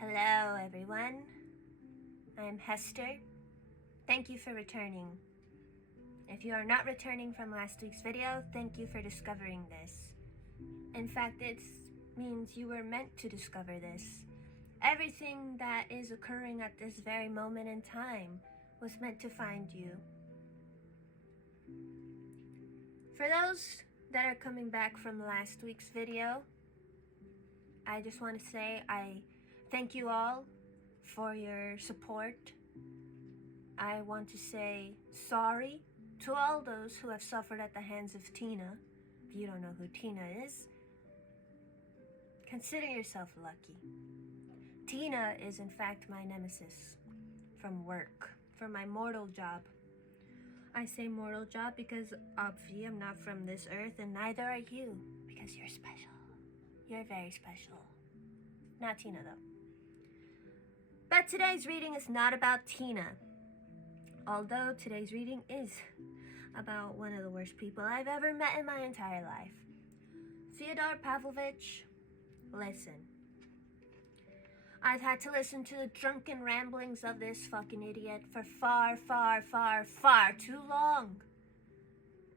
Hello everyone, I'm Hester. Thank you for returning. If you are not returning from last week's video, thank you for discovering this. In fact, it means you were meant to discover this. Everything that is occurring at this very moment in time was meant to find you. For those that are coming back from last week's video, I just want to say I thank you all for your support. I want to say sorry to all those who have suffered at the hands of Tina. If you don't know who Tina is, consider yourself lucky. Tina is in fact my nemesis from work, for my mortal job. I say mortal job because obviously I'm not from this earth and neither are you, because you're special. You're very special. Not Tina though. But today's reading is not about Tina. Although today's reading is about one of the worst people I've ever met in my entire life. Fyodor Pavlovich, listen. I've had to listen to the drunken ramblings of this fucking idiot for far too long.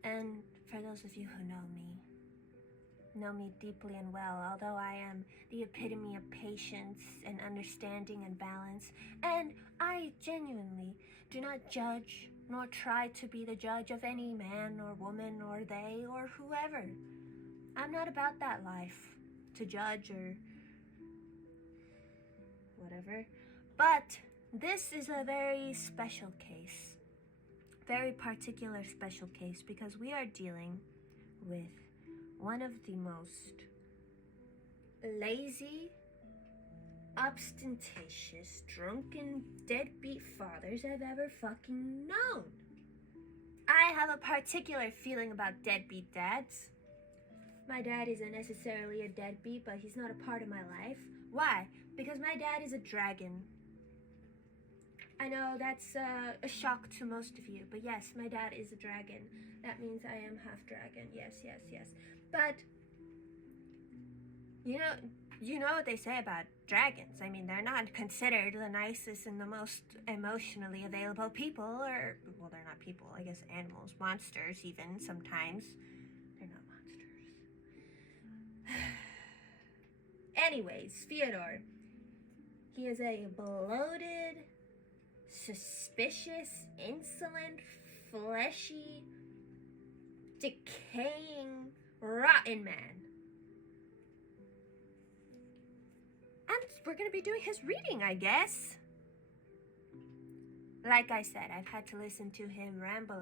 And for those of you who know me deeply and well, although I am the epitome of patience and understanding and balance, and I genuinely do not judge nor try to be the judge of any man or woman or they or whoever. I'm not about that life, to judge or whatever. But this is a very special case, very particular special case, because we are dealing with one of the most lazy, ostentatious, drunken, deadbeat fathers I've ever fucking known. I have a particular feeling about deadbeat dads. My dad isn't necessarily a deadbeat, but he's not a part of my life. Why? Because my dad is a dragon. I know that's a shock to most of you, but yes, my dad is a dragon. That means I am half dragon. Yes. But you know what they say about dragons. I mean, they're not considered the nicest and the most emotionally available people, or, well, they're not people, I guess animals, monsters even sometimes. They're not monsters. Anyways, Fyodor. He is a bloated, suspicious, insolent, fleshy, decaying, rotten man. And we're gonna be doing his reading, I guess. Like I said, I've had to listen to him ramble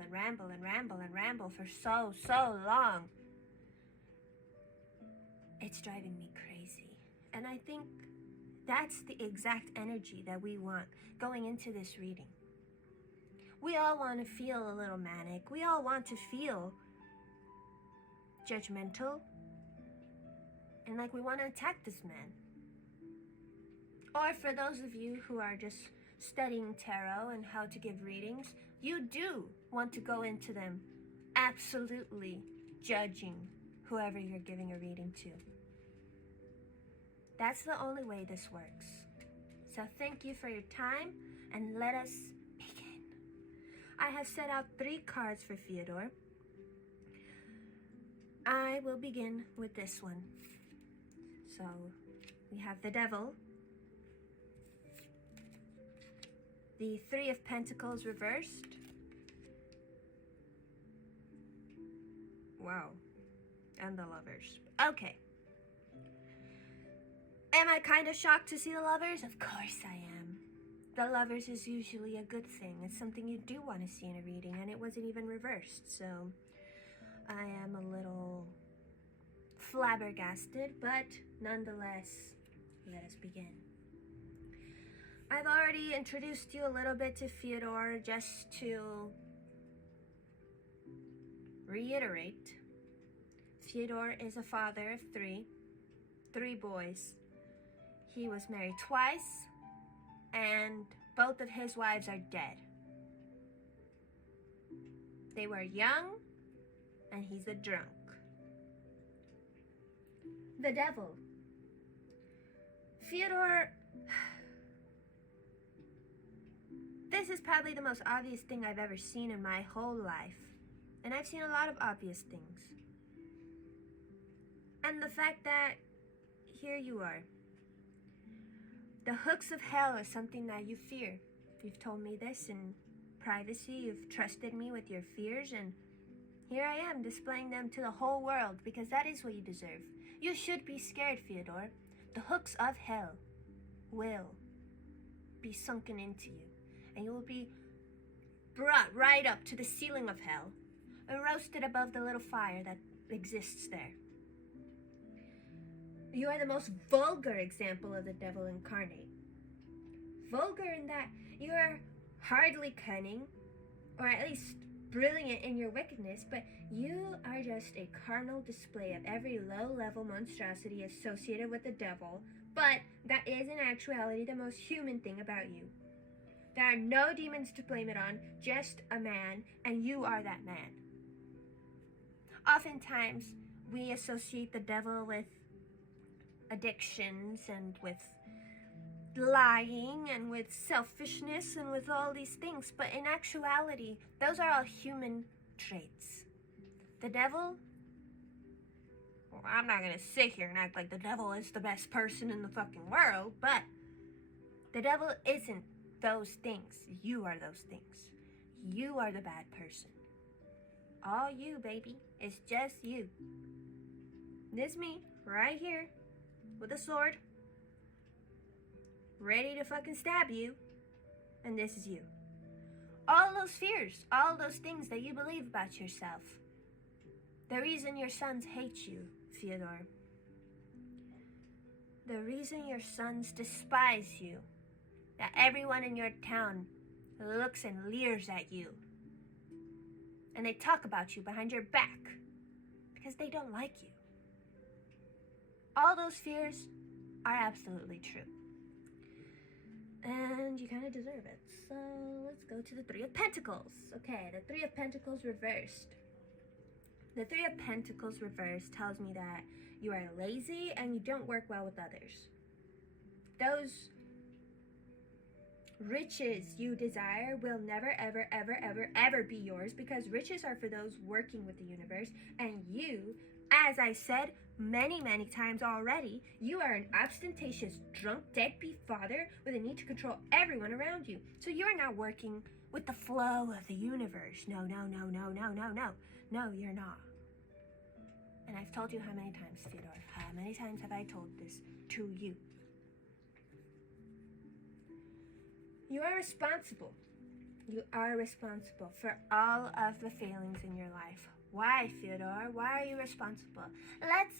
for so long. It's driving me crazy. And I think that's the exact energy that we want going into this reading. We all want to feel a little manic. We all want to feel judgmental. And like we want to attack this man. Or for those of you who are just studying tarot and how to give readings, you do want to go into them absolutely judging whoever you're giving a reading to. That's the only way this works. So thank you for your time, and let us begin. I have set out 3 cards for Fyodor. I will begin with this one. So we have the Devil, the 3 of Pentacles reversed. Wow. And the Lovers. Okay. Am I kind of shocked to see the Lovers? Of course I am. The Lovers is usually a good thing. It's something you do want to see in a reading, and it wasn't even reversed, so I am a little flabbergasted, but nonetheless, let us begin. I've already introduced you a little bit to Fyodor. Just to reiterate, Fyodor is a father of 3 boys. He was married twice, and both of his wives are dead. They were young, and he's a drunk. The Devil. Fyodor This is probably the most obvious thing I've ever seen in my whole life. And I've seen a lot of obvious things. And the fact that here you are. The hooks of hell are something that you fear. You've told me this in privacy. You've trusted me with your fears, and here I am displaying them to the whole world because that is what you deserve. You should be scared, Fyodor. The hooks of hell will be sunken into you, and you will be brought right up to the ceiling of hell and roasted above the little fire that exists there. You are the most vulgar example of the devil incarnate. Vulgar in that you are hardly cunning, or at least brilliant in your wickedness, but you are just a carnal display of every low-level monstrosity associated with the devil, but that is in actuality the most human thing about you. There are no demons to blame it on, just a man, and you are that man. Oftentimes, we associate the devil with addictions and with lying and with selfishness and with all these things, but in actuality, those are all human traits. The devil, well, I'm not gonna sit here and act like the devil is the best person in the fucking world, but the devil isn't those things. You are those things. You are the bad person. All you, baby. It's just you. This me, right here, with a sword, ready to fucking stab you, and this is you. All those fears, all those things that you believe about yourself, the reason your sons hate you, Fyodor, the reason your sons despise you, that everyone in your town looks and leers at you, and they talk about you behind your back because they don't like you. All those fears are absolutely true. And you kind of deserve it. So let's go to the Three of Pentacles. Okay, the Three of Pentacles reversed. The Three of Pentacles reversed tells me that you are lazy and you don't work well with others. Those riches you desire will never, ever, ever, ever, ever be yours, because riches are for those working with the universe, and you, as I said many, many times already, you are an ostentatious, drunk, deadbeat father with a need to control everyone around you. So you're not working with the flow of the universe. No, no, no, no, no, no, no. No, you're not. And I've told you how many times, Fyodor. How many times have I told this to you? You are responsible. You are responsible for all of the failings in your life. Why, Fyodor? Why are you responsible? Let's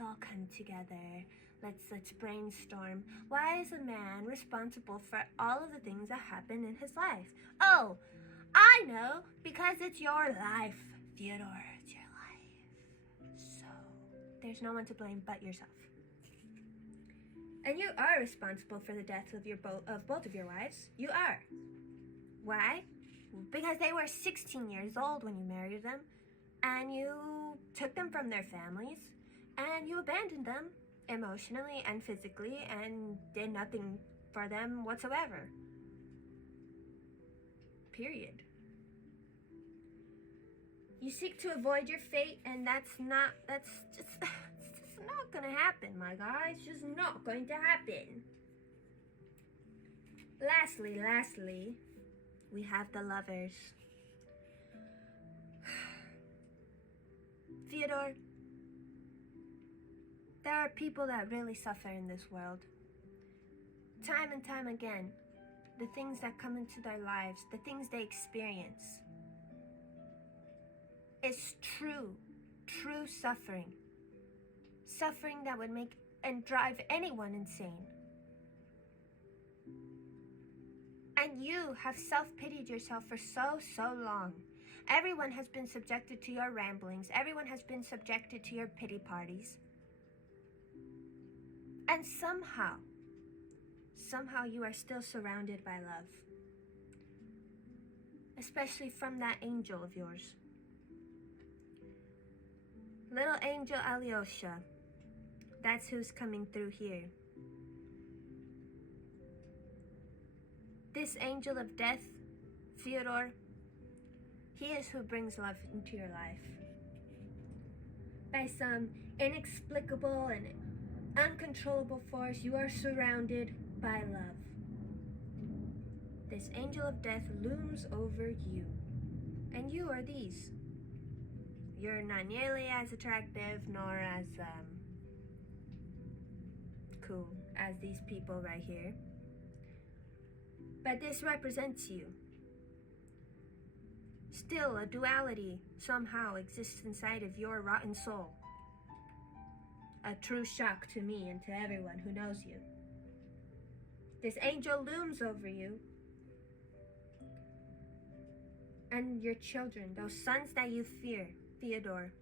all come together. Let's brainstorm. Why is a man responsible for all of the things that happen in his life? Oh, I know, because it's your life, Fyodor. It's your life. So there's no one to blame but yourself. And you are responsible for the death of both of your wives. You are. Why? Because they were 16 years old when you married them, and you took them from their families, and you abandoned them emotionally and physically, and did nothing for them whatsoever. Period. You seek to avoid your fate, and that's just not gonna happen, my guy. It's just not going to happen. Lastly, we have the Lovers. Fyodor, there are people that really suffer in this world. Time and time again, the things that come into their lives, the things they experience, is true suffering. Suffering that would make and drive anyone insane. And you have self-pitied yourself for so long. Everyone has been subjected to your ramblings. Everyone has been subjected to your pity parties. And somehow you are still surrounded by love. Especially from that angel of yours. Little angel Alyosha. That's who's coming through here. this angel of death, Fyodor, he is who brings love into your life. By some inexplicable and uncontrollable force, you are surrounded by love. This angel of death looms over you, and you are these. You're not nearly as attractive nor as cool as these people right here. But this represents you. Still, a duality somehow exists inside of your rotten soul. A true shock to me and to everyone who knows you. This angel looms over you. And your children, those sons that you fear, Fyodor,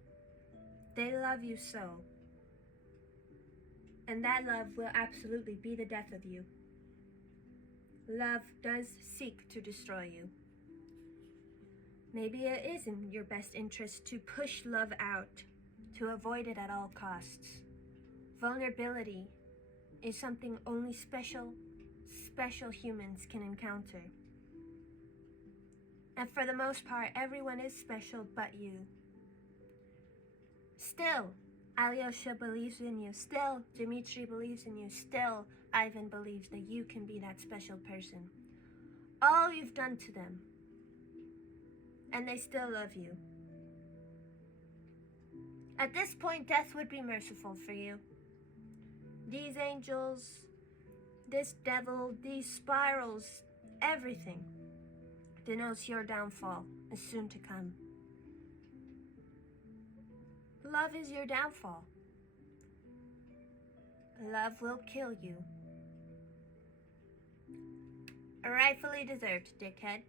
they love you so. And that love will absolutely be the death of you. Love does seek to destroy you. Maybe it is in your best interest to push love out, to avoid it at all costs. Vulnerability is something only special humans can encounter. And for the most part, everyone is special but you. Still, Alyosha believes in you. Still, Dmitry believes in you. Still, Ivan believes that you can be that special person. All you've done to them, and they still love you. At this point, death would be merciful for you. These angels, this devil, these spirals, everything denotes your downfall is soon to come. Love is your downfall. Love will kill you. Rightfully deserved, dickhead.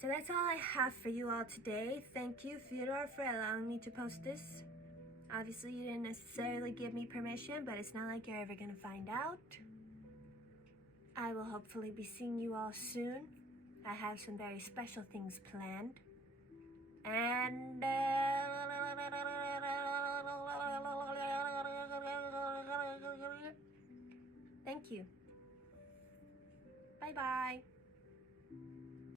So that's all I have for you all today. Thank you, Fyodor, for allowing me to post this. Obviously, you didn't necessarily give me permission, but it's not like you're ever gonna find out. I will hopefully be seeing you all soon. I have some very special things planned. And thank you. Bye-bye.